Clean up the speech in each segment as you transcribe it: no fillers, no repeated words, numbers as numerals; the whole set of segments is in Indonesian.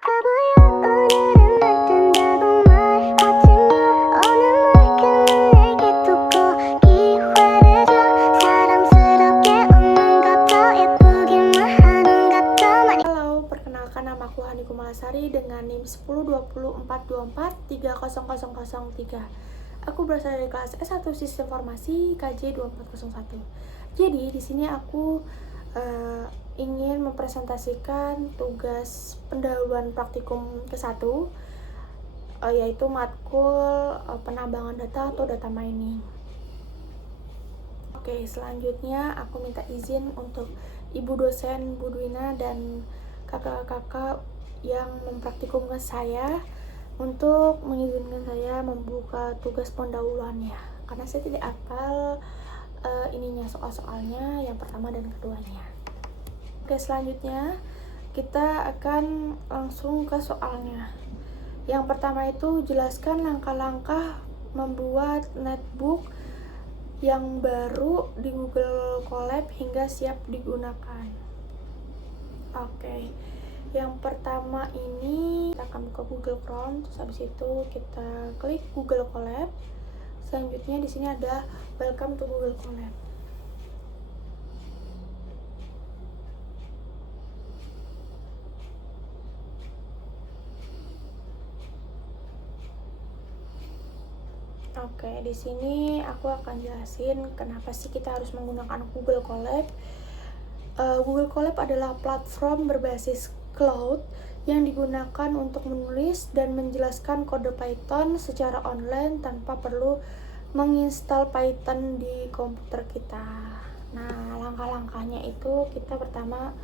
Perkenalkan, namaku Hani Kumalasari dengan NIM 102042430003. Aku berasal dari kelas S1 Sistem Informasi KJ 2401. Jadi di sini aku ingin mempresentasikan tugas pendahuluan praktikum ke-1, yaitu matkul penambangan data atau data mining. Oke, selanjutnya aku minta izin untuk Ibu dosen Bu Dwina dan kakak-kakak yang mempraktikum ke saya untuk mengizinkan saya membuka tugas pendahuluannya, karena saya tidak hafal soal-soalnya yang pertama dan keduanya. Oke, selanjutnya kita akan langsung ke soalnya. Yang pertama itu jelaskan langkah-langkah membuat netbook yang baru di Google Colab hingga siap digunakan. Oke, yang pertama ini kita akan buka Google Chrome, terus habis itu kita klik Google Colab. Selanjutnya di sini ada Welcome to Google Colab. Oke, di sini aku akan jelasin kenapa sih kita harus menggunakan Google Colab. Google Colab adalah platform berbasis cloud yang digunakan untuk menulis dan menjelaskan kode Python secara online tanpa perlu menginstal Python di komputer kita. Nah, langkah-langkahnya itu kita pertama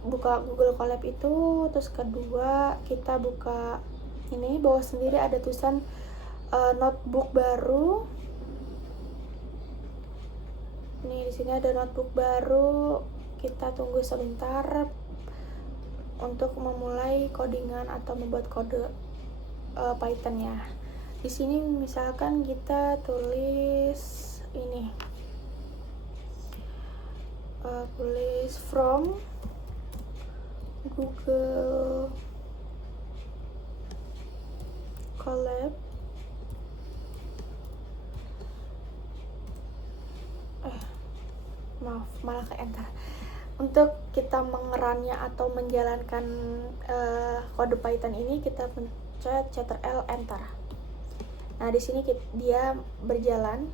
buka Google Colab itu, terus kedua kita buka ini, bawah sendiri ada tulisan notebook baru. Nih, di sini ada notebook baru. Kita tunggu sebentar untuk memulai codingan atau membuat kode Python-nya. Di sini misalkan kita tulis ini, tulis from Google Colab malah ke enter. Untuk kita mengerannya atau menjalankan kode Python ini, kita pencet Ctrl enter. Nah, di sini dia berjalan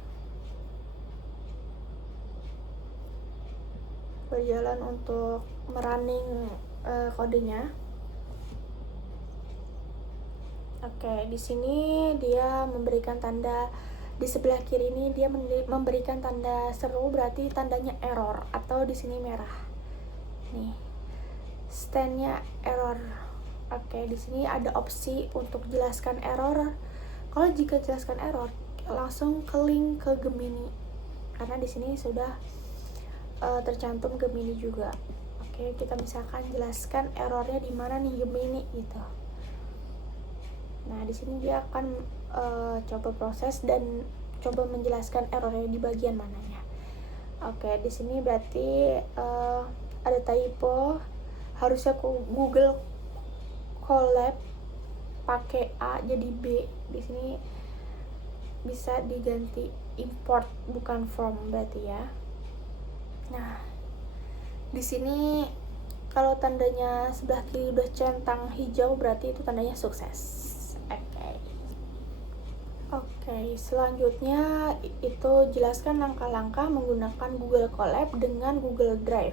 untuk merunning kodenya. Oke, di sini dia memberikan tanda. Di sebelah kiri ini dia memberikan tanda seru, berarti tandanya error, atau di sini merah. Nih, stand-nya error. Oke, di sini ada opsi untuk jelaskan error. Kalau jika jelaskan error, langsung ke link ke Gemini, karena di sini sudah tercantum Gemini juga. Oke, kita misalkan jelaskan errornya di mana nih, Gemini gitu. Nah, di sini dia akan coba proses dan coba menjelaskan errornya di bagian mananya. Oke, di sini berarti ada typo, harusnya Google Colab pakai A jadi B. Di sini bisa diganti import bukan from berarti ya. Nah, di sini kalau tandanya sebelah kiri udah centang hijau, berarti itu tandanya sukses. Oke, selanjutnya itu jelaskan langkah-langkah menggunakan Google Colab dengan Google Drive.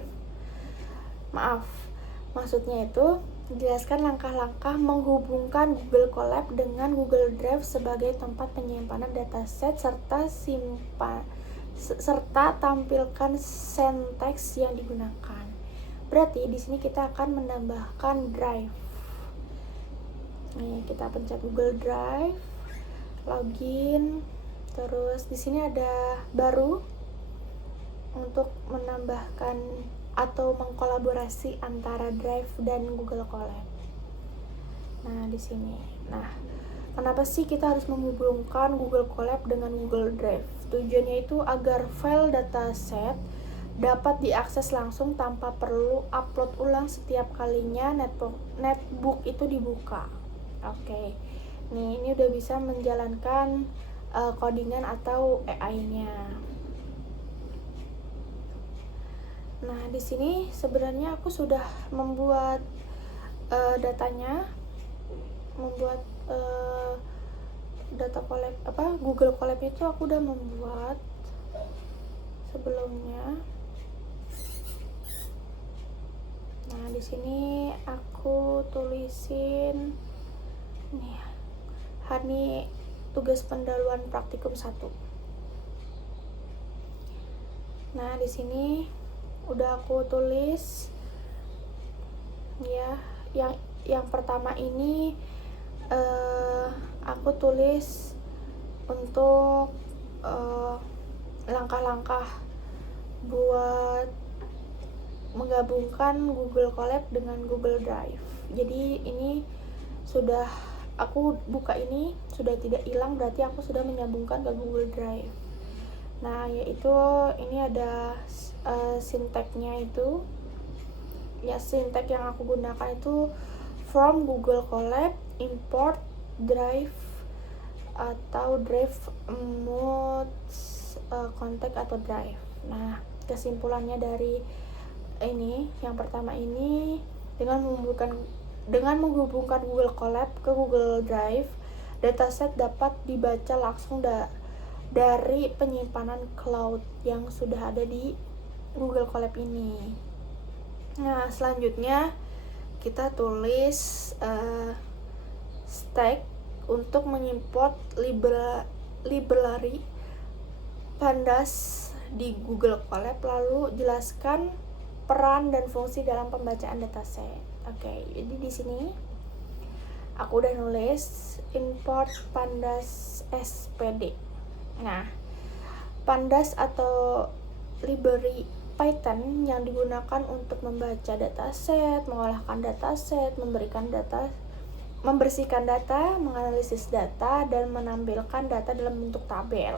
Maksudnya itu jelaskan langkah-langkah menghubungkan Google Colab dengan Google Drive sebagai tempat penyimpanan dataset serta tampilkan senteks yang digunakan. Berarti di sini kita akan menambahkan drive. Nih, kita pencet Google Drive, login, terus di sini ada baru untuk menambahkan atau mengkolaborasi antara Drive dan Google Colab. Nah, di sini. Nah, kenapa sih kita harus menghubungkan Google Colab dengan Google Drive? Tujuannya itu agar file dataset dapat diakses langsung tanpa perlu upload ulang setiap kalinya netbook itu dibuka. Oke. Nih, ini udah bisa menjalankan codingan atau AI-nya. Nah, di sini sebenarnya aku sudah membuat datanya, membuat data collab Google Colab itu aku udah membuat sebelumnya. Nah, di sini aku tulisin nih, Hani tugas pendahuluan praktikum 1. Nah, di sini udah aku tulis ya. Yang pertama ini aku tulis untuk langkah-langkah buat menggabungkan Google Colab dengan Google Drive. Jadi ini sudah aku buka, ini sudah tidak hilang, berarti aku sudah menyambungkan ke Google Drive. Nah, yaitu ini ada sintaknya itu. Ya, sintak yang aku gunakan itu from Google Colab, import drive atau drive modes, kontak atau drive. Nah, kesimpulannya dari ini, yang pertama ini, dengan menghubungkan Google Colab ke Google Drive, dataset dapat dibaca langsung dari penyimpanan cloud yang sudah ada di Google Colab ini. Nah, selanjutnya kita tulis stack untuk mengimport library Pandas di Google Colab, lalu jelaskan peran dan fungsi dalam pembacaan dataset. Oke, jadi di sini aku udah nulis import Pandas SPD. Nah, Pandas atau library Python yang digunakan untuk membaca dataset, mengolahkan dataset, membersihkan data, menganalisis data, dan menampilkan data dalam bentuk tabel.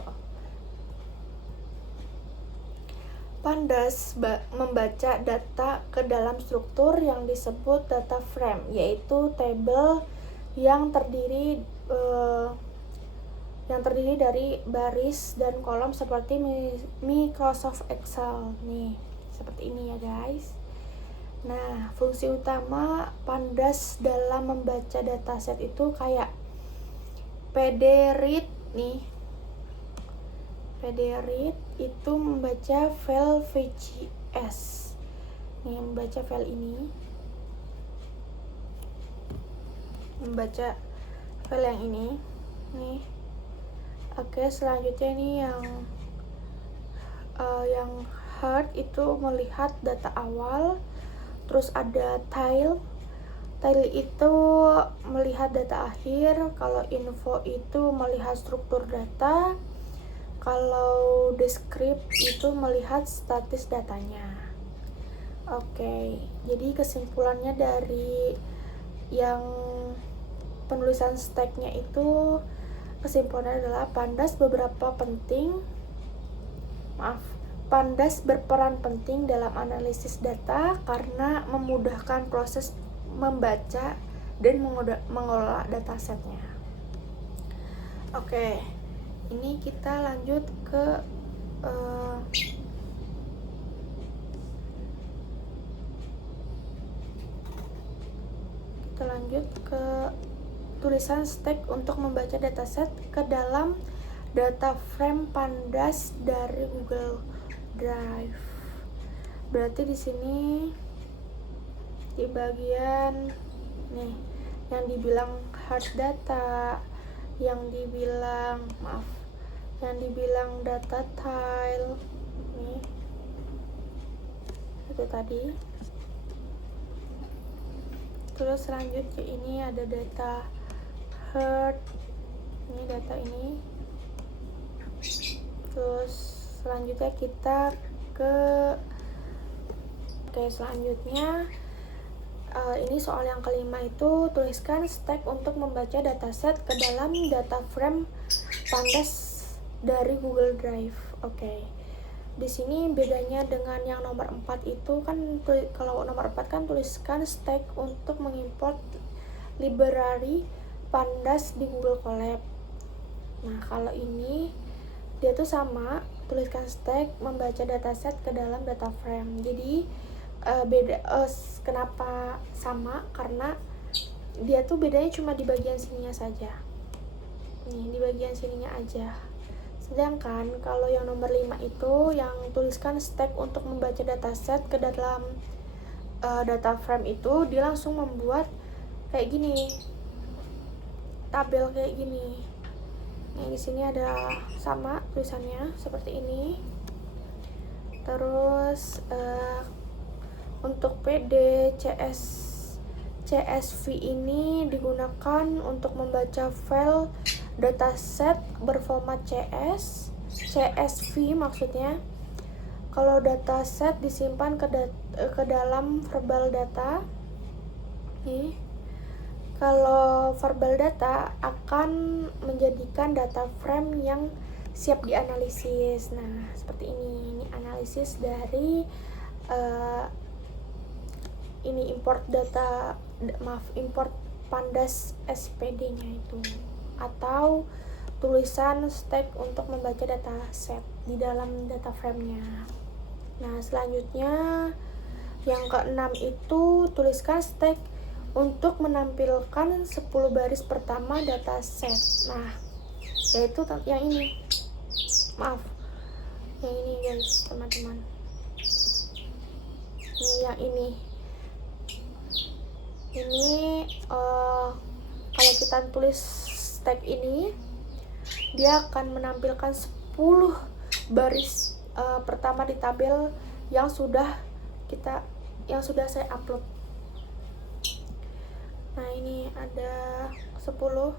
Pandas membaca data ke dalam struktur yang disebut data frame, yaitu tabel yang terdiri dari baris dan kolom seperti Microsoft Excel. Nih, seperti ini ya guys. Nah, fungsi utama Pandas dalam membaca dataset itu kayak pdread nih. pdread itu membaca file VGS. Nih, membaca file ini. Membaca file yang ini. Nih. Oke, selanjutnya ini yang head itu melihat data awal. Terus ada tile itu melihat data akhir. Kalau info itu melihat struktur data. Kalau descript itu melihat status datanya. Oke, jadi kesimpulannya dari yang penulisan stacknya itu, kesimpulannya adalah Pandas berperan penting dalam analisis data karena memudahkan proses membaca dan mengolah datasetnya. Oke, ini kita lanjut ke tulisan stack untuk membaca dataset ke dalam data frame Pandas dari Google Drive. Berarti di sini di bagian nih yang dibilang hard data, yang dibilang data tile nih, itu tadi. Terus selanjutnya ini ada data hard, ini data ini. Terus selanjutnya kita selanjutnya ini soal yang kelima itu, tuliskan stack untuk membaca dataset ke dalam data frame Pandas dari Google Drive. Oke. di sini bedanya dengan yang nomor 4 itu kan, kalau nomor 4 kan tuliskan stack untuk mengimport library pandas di Google Colab. Nah, kalau ini dia tuh sama, tuliskan stack membaca dataset ke dalam data frame. Jadi kenapa sama? Karena dia tuh bedanya cuma di bagian sininya saja. Nih, di bagian sininya aja. Sedangkan kalau yang nomor 5 itu yang tuliskan stack untuk membaca dataset ke dalam data frame itu, dia langsung membuat kayak gini, tabel kayak gini. Nah, di sini ada sama tulisannya seperti ini. Terus untuk PD CSV ini digunakan untuk membaca file dataset berformat CSV maksudnya. Kalau dataset disimpan ke dalam verbal data. Nih. Kalau verbal data akan menjadikan data frame yang siap dianalisis. Nah, seperti ini. Ini analisis dari ini import pandas SPD-nya itu, atau tulisan stack untuk membaca data set di dalam data frame-nya. Nah, selanjutnya yang keenam itu tuliskan stack untuk menampilkan 10 baris pertama dataset. Nah, yaitu yang ini. Maaf. Yang ini guys, teman-teman. Ini yang ini. Ini kalau kita tulis stack ini, dia akan menampilkan 10 baris pertama di tabel yang sudah saya upload. Nah, ini ada 10.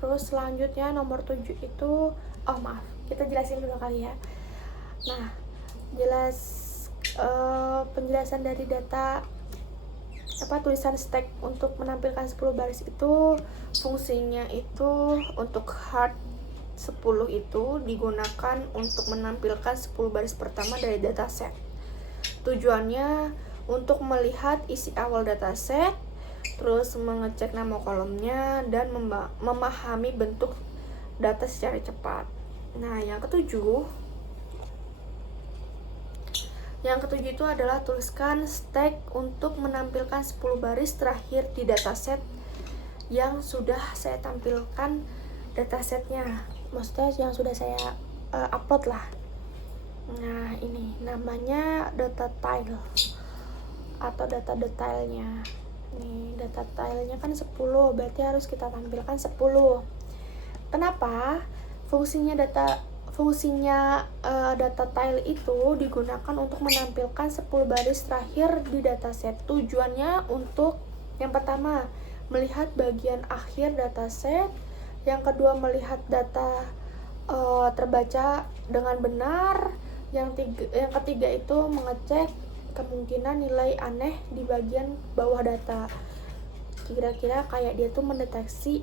Terus selanjutnya nomor 7 itu, kita jelasin dulu kali ya. Nah, penjelasan dari data tulisan stack untuk menampilkan 10 baris itu, fungsinya itu untuk hard 10 itu digunakan untuk menampilkan 10 baris pertama dari dataset. Tujuannya untuk melihat isi awal dataset, terus mengecek nama kolomnya, dan memahami bentuk data secara cepat. Nah, yang ketujuh itu adalah tuliskan stack untuk menampilkan 10 baris terakhir di dataset yang sudah saya tampilkan datasetnya. Maksudnya yang sudah saya upload lah. Nah, ini namanya data tile atau data detailnya. Nih, data tile-nya kan 10, berarti harus kita tampilkan 10. Kenapa? Fungsinya data tile itu digunakan untuk menampilkan 10 baris terakhir di dataset. Tujuannya untuk yang pertama, melihat bagian akhir dataset. Yang kedua, melihat data terbaca dengan benar. Yang ketiga itu mengecek kemungkinan nilai aneh di bagian bawah data. Kira-kira kayak dia tuh mendeteksi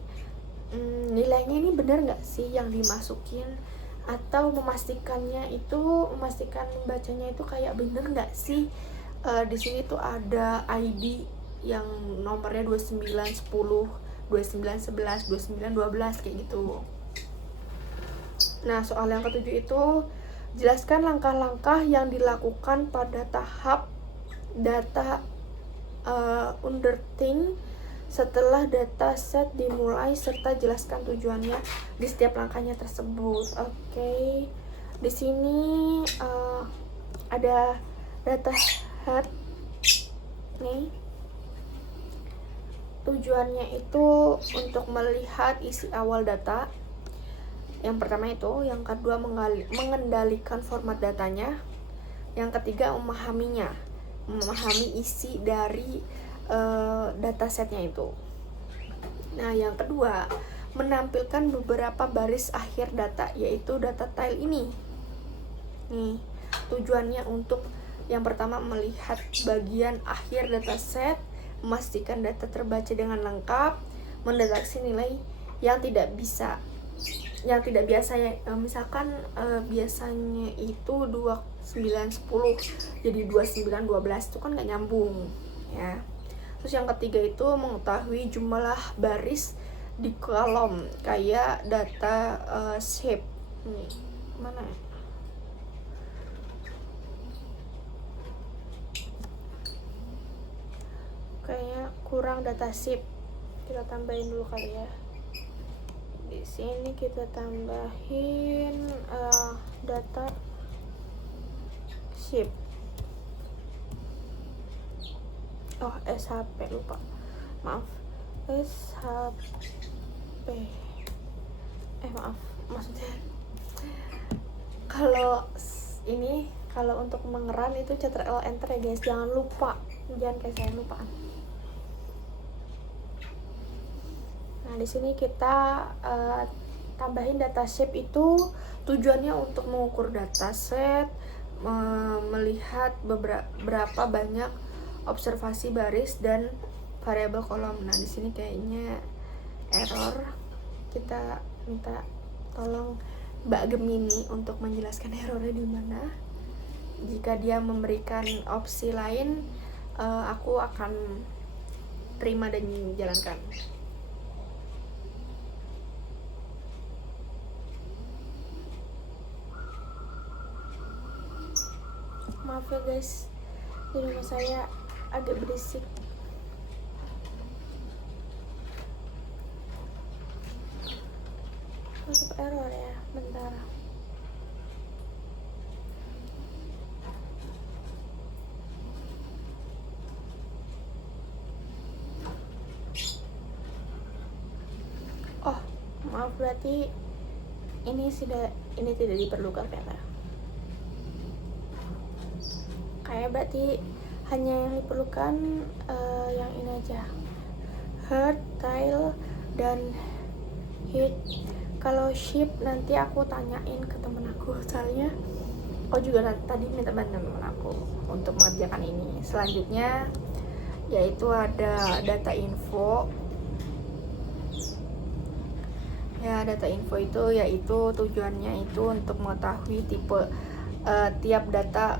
nilainya ini benar nggak sih yang dimasukin, atau memastikan bacanya itu kayak bener nggak sih. Di sini tuh ada ID yang nomornya 2910, 2911, 2912 kayak gitu. Nah, soal yang ketujuh itu, jelaskan langkah-langkah yang dilakukan pada tahap data undertaking setelah dataset dimulai, serta jelaskan tujuannya di setiap langkahnya tersebut. Oke. Di sini ada dataset nih. Tujuannya itu untuk melihat isi awal data. Yang pertama itu, yang kedua mengendalikan format datanya, yang ketiga memahami isi dari datasetnya itu. Nah, yang kedua menampilkan beberapa baris akhir data, yaitu data tile ini. Nih, tujuannya untuk yang pertama melihat bagian akhir dataset, memastikan data terbaca dengan lengkap, mendeteksi nilai yang tidak bisa yang tidak biasa ya, misalkan biasanya itu 29 10 jadi 29 12 itu kan nggak nyambung ya. Terus yang ketiga itu mengetahui jumlah baris di kolom kayak data shape. Nih, mana ya? Kayaknya kurang data shape. Kita tambahin dulu kali ya. Di sini kita tambahin data shape. Oh, SHP lupa. Maaf. SHP. Maaf. Maksudnya kalau ini kalau untuk mengeran itu Ctrl enter ya guys. Jangan lupa. Jangan kayak saya lupa. Nah, di sini kita tambahin data shape itu tujuannya untuk mengukur dataset, melihat berapa banyak observasi baris dan variabel kolom. Nah, di sini kayaknya error. Kita minta tolong Mbak Gemini untuk menjelaskan errornya di mana. Jika dia memberikan opsi lain, aku akan terima dan jalankan. Maaf ya guys, di rumah saya agak berisik. Masuk error ya, bentar. Oh, maaf, berarti ini tidak diperlukan ternyata. Kayak berarti hanya yang diperlukan yang ini aja, heart, tail, dan head. Kalau shape nanti aku tanyain ke temen aku, soalnya juga tadi minta bantuan temen aku untuk mengerjakan ini. Selanjutnya yaitu ada data info. Ya, data info itu yaitu tujuannya itu untuk mengetahui tipe tiap data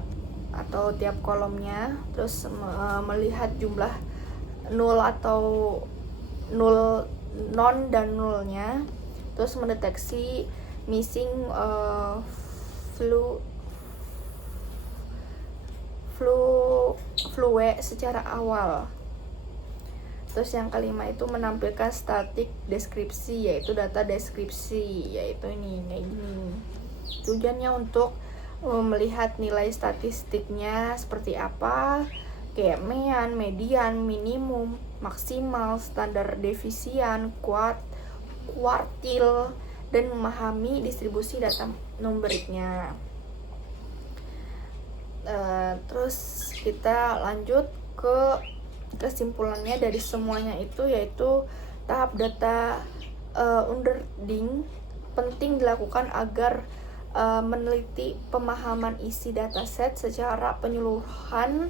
atau tiap kolomnya, terus melihat jumlah nol atau non dan nolnya, terus mendeteksi missing flue secara awal. Terus yang kelima itu menampilkan static deskripsi, yaitu data deskripsi, yaitu ini kayak gini. Tujuannya untuk melihat nilai statistiknya seperti apa, kayak mean, median, minimum, maksimal, standar defisian, kuartil, dan memahami distribusi data numeriknya. Terus kita lanjut ke kesimpulannya dari semuanya itu, yaitu tahap data understanding penting dilakukan agar meneliti pemahaman isi dataset secara penyeluruhan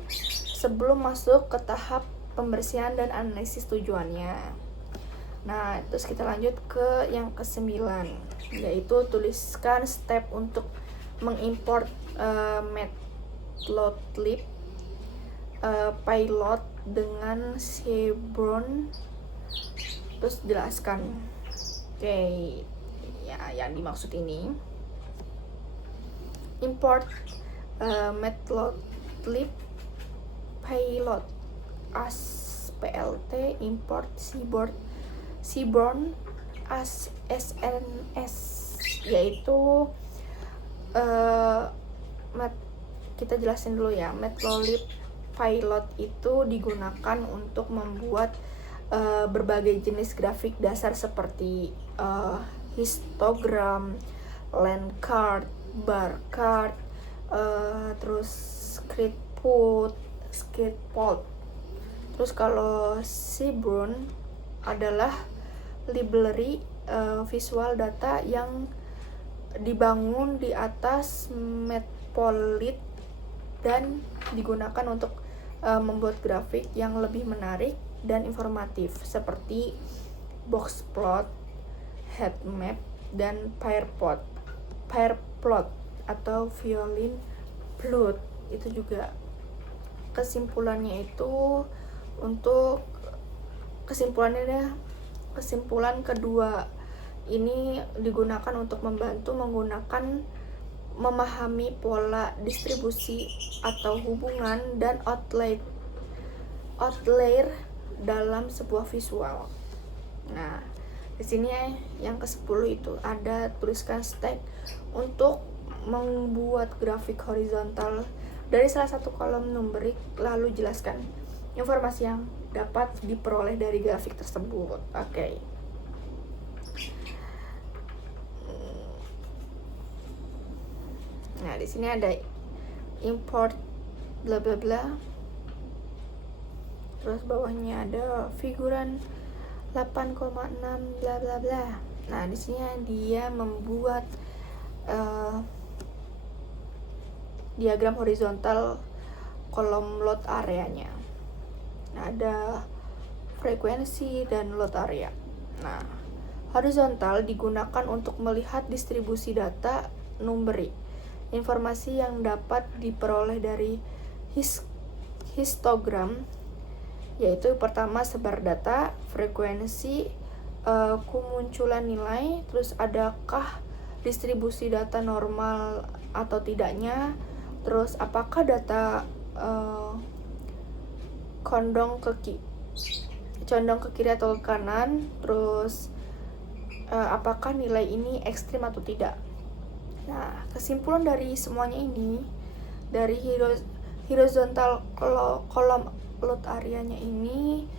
sebelum masuk ke tahap pembersihan dan analisis tujuannya. Nah, terus kita lanjut ke yang ke-9, yaitu tuliskan step untuk mengimport Matplotlib pilot dengan Seaborn. Terus jelaskan ya yang dimaksud ini. Import Matplotlib pilot as plt, import Seaborn as SNS, yaitu kita jelasin dulu ya. Matplotlib pilot itu digunakan untuk membuat berbagai jenis grafik dasar seperti histogram, line chart, bar chart, terus scriptpot. Terus kalau Seaborn adalah library visual data yang dibangun di atas Matplotlib dan digunakan untuk membuat grafik yang lebih menarik dan informatif seperti box plot, heat map, dan pair plot atau violin flute. Itu juga kesimpulannya itu untuk kesimpulan kedua ini digunakan untuk membantu memahami pola distribusi atau hubungan dan outlier dalam sebuah visual. Nah, di sini yang ke-10 itu ada tuliskan stack untuk membuat grafik horizontal dari salah satu kolom numerik, lalu jelaskan informasi yang dapat diperoleh dari grafik tersebut. Oke. Nah, di sini ada import bla bla bla. Terus bawahnya ada figuran 8,6 bla bla bla. Nah, di sini dia membuat diagram horizontal kolom load areanya. Nah, ada frekuensi dan load area. Nah, horizontal digunakan untuk melihat distribusi data numerik. Informasi yang dapat diperoleh dari histogram, yaitu pertama sebar data, frekuensi, kemunculan nilai, terus adakah distribusi data normal atau tidaknya, terus apakah data condong ke kiri atau ke kanan, terus apakah nilai ini ekstrim atau tidak. Nah, kesimpulan dari semuanya ini, dari horizontal kolom load areanya ini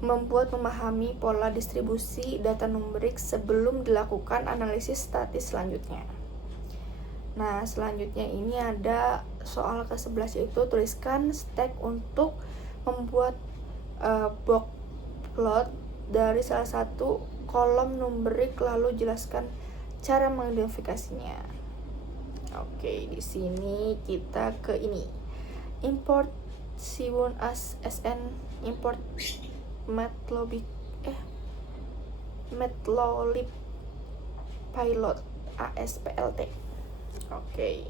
membuat memahami pola distribusi data numerik sebelum dilakukan analisis statis selanjutnya. Nah, selanjutnya ini ada soal ke-11, yaitu tuliskan stack untuk membuat box plot dari salah satu kolom numerik, lalu jelaskan cara mengidentifikasinya. Oke, di sini kita ke ini. Import Siwon SN, import Matplotlib Pilot ASPLT. Oke.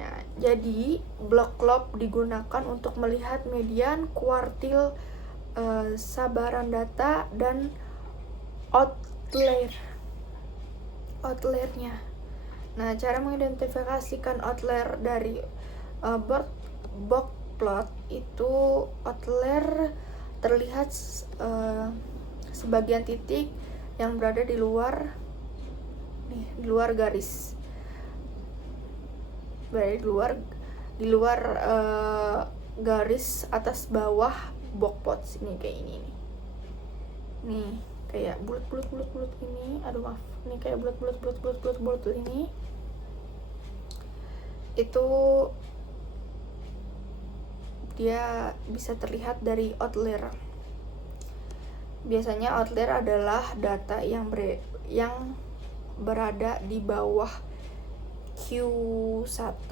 Nah, jadi block cloud digunakan untuk melihat median, kuartil, sabaran data, dan outliernya. Nah, cara mengidentifikasikan outlier dari box plot itu, outlier terlihat sebagian titik yang berada di luar garis, berada di luar garis atas bawah box plot ini, kayak ini nih, kayak bulat ini, ini kayak bulat ini, itu dia bisa terlihat dari outlier. Biasanya outlier adalah data yang berada di bawah Q1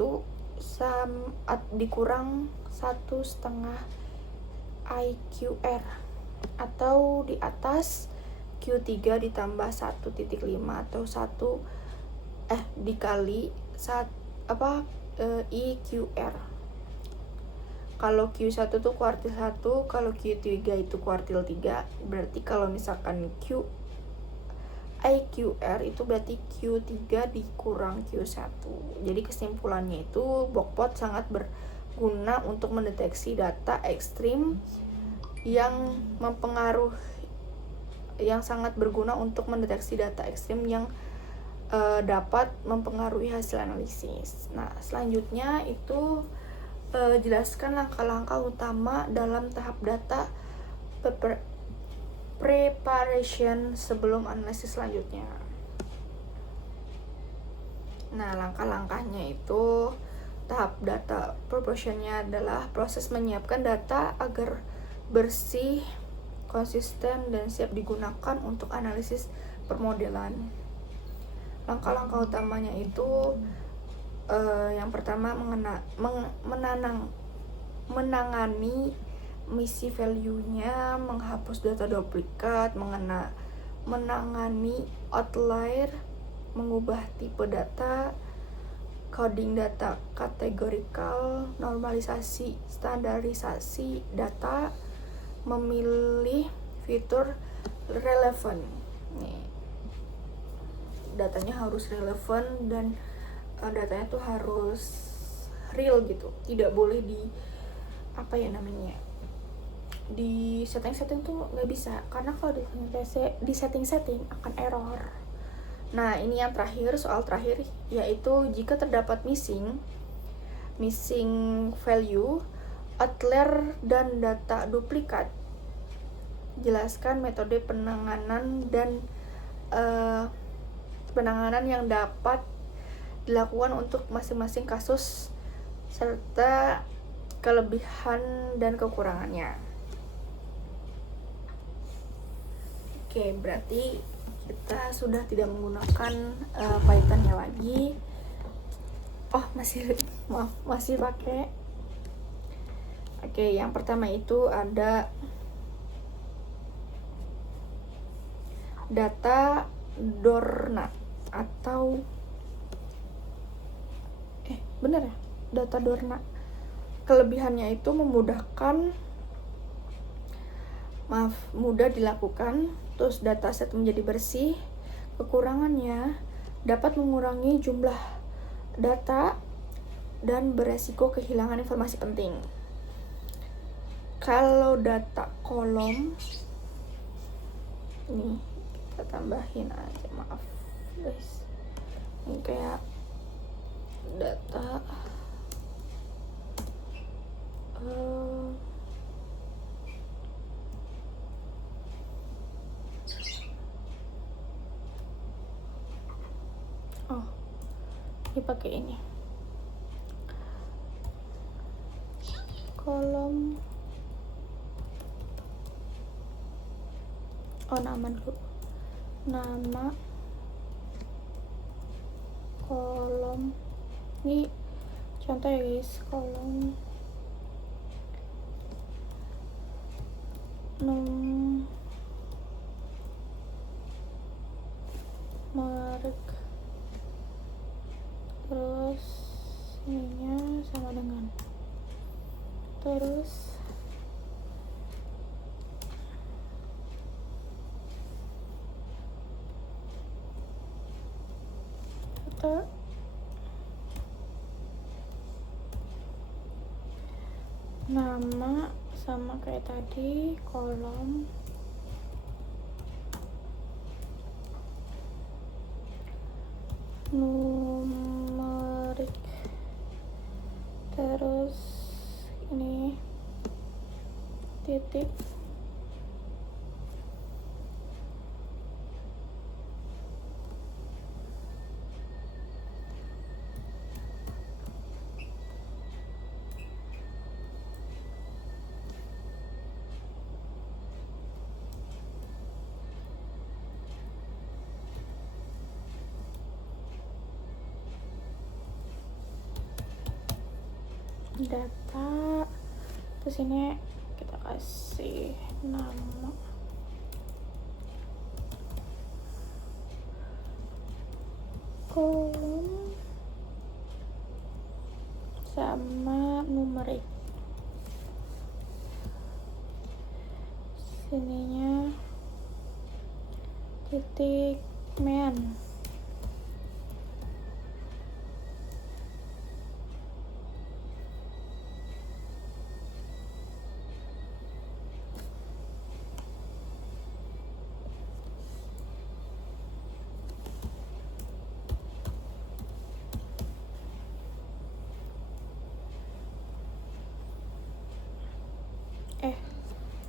dikurang 1,5 IQR, atau di atas Q3 ditambah 1,5 atau 1 dikali IQR. Kalau Q1 tuh kuartil 1, kalau Q3 itu kuartil 3. Berarti kalau misalkan IQR itu berarti Q3 dikurang Q1. Jadi kesimpulannya itu boxplot sangat berguna untuk mendeteksi data ekstrim yang sangat berguna untuk mendeteksi data ekstrim yang dapat mempengaruhi hasil analisis. Nah, selanjutnya itu jelaskan langkah-langkah utama dalam tahap data preparation sebelum analisis selanjutnya. Nah, langkah-langkahnya itu, tahap data preparationnya adalah proses menyiapkan data agar bersih, konsisten, dan siap digunakan untuk analisis permodelan. Langkah-langkah utamanya itu, yang pertama menangani misi value-nya, menghapus data duplikat, menangani outlier, mengubah tipe data, coding data kategorikal, normalisasi, standarisasi data, memilih fitur relevan. Nih, datanya harus relevan dan datanya tuh harus real gitu, tidak boleh di di setting tuh nggak bisa, karena kalau di setting akan error. Nah, ini yang terakhir, soal terakhir, yaitu jika terdapat missing value, outlier, dan data duplikat, jelaskan metode penanganan dan penanganan yang dapat dilakukan untuk masing-masing kasus serta kelebihan dan kekurangannya. Oke, berarti kita sudah tidak menggunakan Python-nya lagi. Oh, masih pakai. Oke, yang pertama itu ada data Dorna atau bener ya, data Dorna. Kelebihannya itu mudah dilakukan, terus dataset menjadi bersih. Kekurangannya dapat mengurangi jumlah data dan beresiko kehilangan informasi penting. Kalau data kolom, ini kita tambahin aja, maaf guys, ini kayak data dipakai ini kolom nama dulu, nama kolom. Ini contoh ya guys, kolom nomor, terus ininya sama dengan, terus data nama sama kayak tadi, kolom numerik, terus ini titik, data, terus ini kita kasih nama, kolom sama numerik, sininya titik men.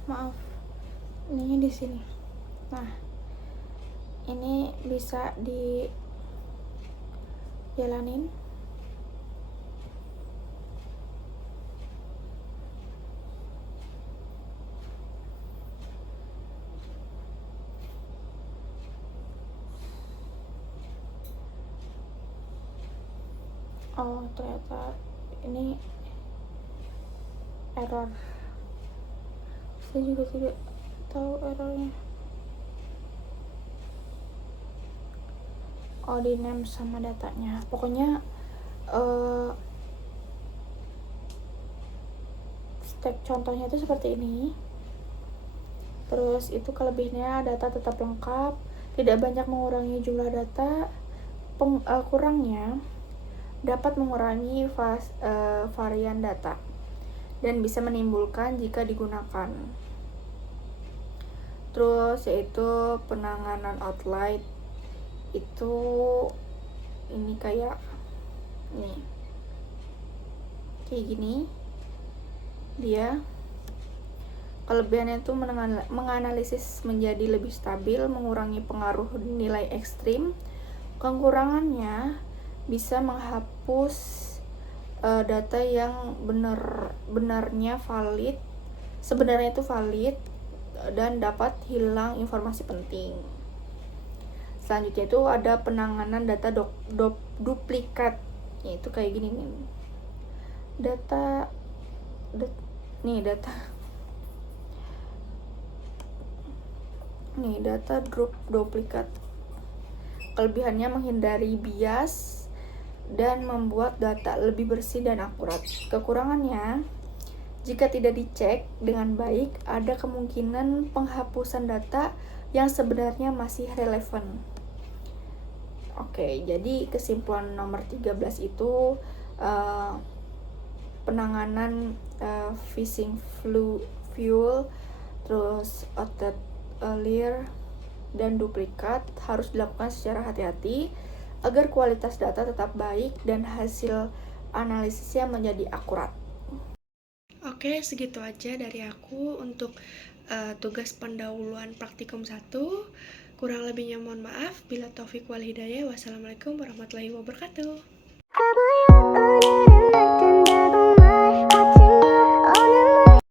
Maaf, ininya di sini. Nah, ini bisa dijalanin. Oh, ternyata ini error. Saya juga tidak tahu errornya. diname sama datanya. Pokoknya step contohnya itu seperti ini. Terus itu kelebihannya, data tetap lengkap, tidak banyak mengurangi jumlah data. Kurangnya dapat mengurangi varian data dan bisa menimbulkan jika digunakan. Terus yaitu penanganan outlier itu ini kayak gini dia. Kelebihannya itu menganalisis menjadi lebih stabil, mengurangi pengaruh nilai ekstrim. Kekurangannya bisa menghapus data yang sebenarnya itu valid dan dapat hilang informasi penting. Selanjutnya itu ada penanganan data duplikat, yaitu kayak gini nih. Data duplikat. Kelebihannya menghindari bias dan membuat data lebih bersih dan akurat. Kekurangannya, jika tidak dicek dengan baik, ada kemungkinan penghapusan data yang sebenarnya masih relevan. Oke, jadi kesimpulan nomor 13 itu penanganan phishing fuel, terus outlier dan duplikat harus dilakukan secara hati-hati agar kualitas data tetap baik dan hasil analisisnya menjadi akurat. Oke, segitu aja dari aku untuk tugas pendahuluan praktikum 1. Kurang lebihnya mohon maaf. Bila taufik wal hidayah. Wassalamualaikum warahmatullahi wabarakatuh.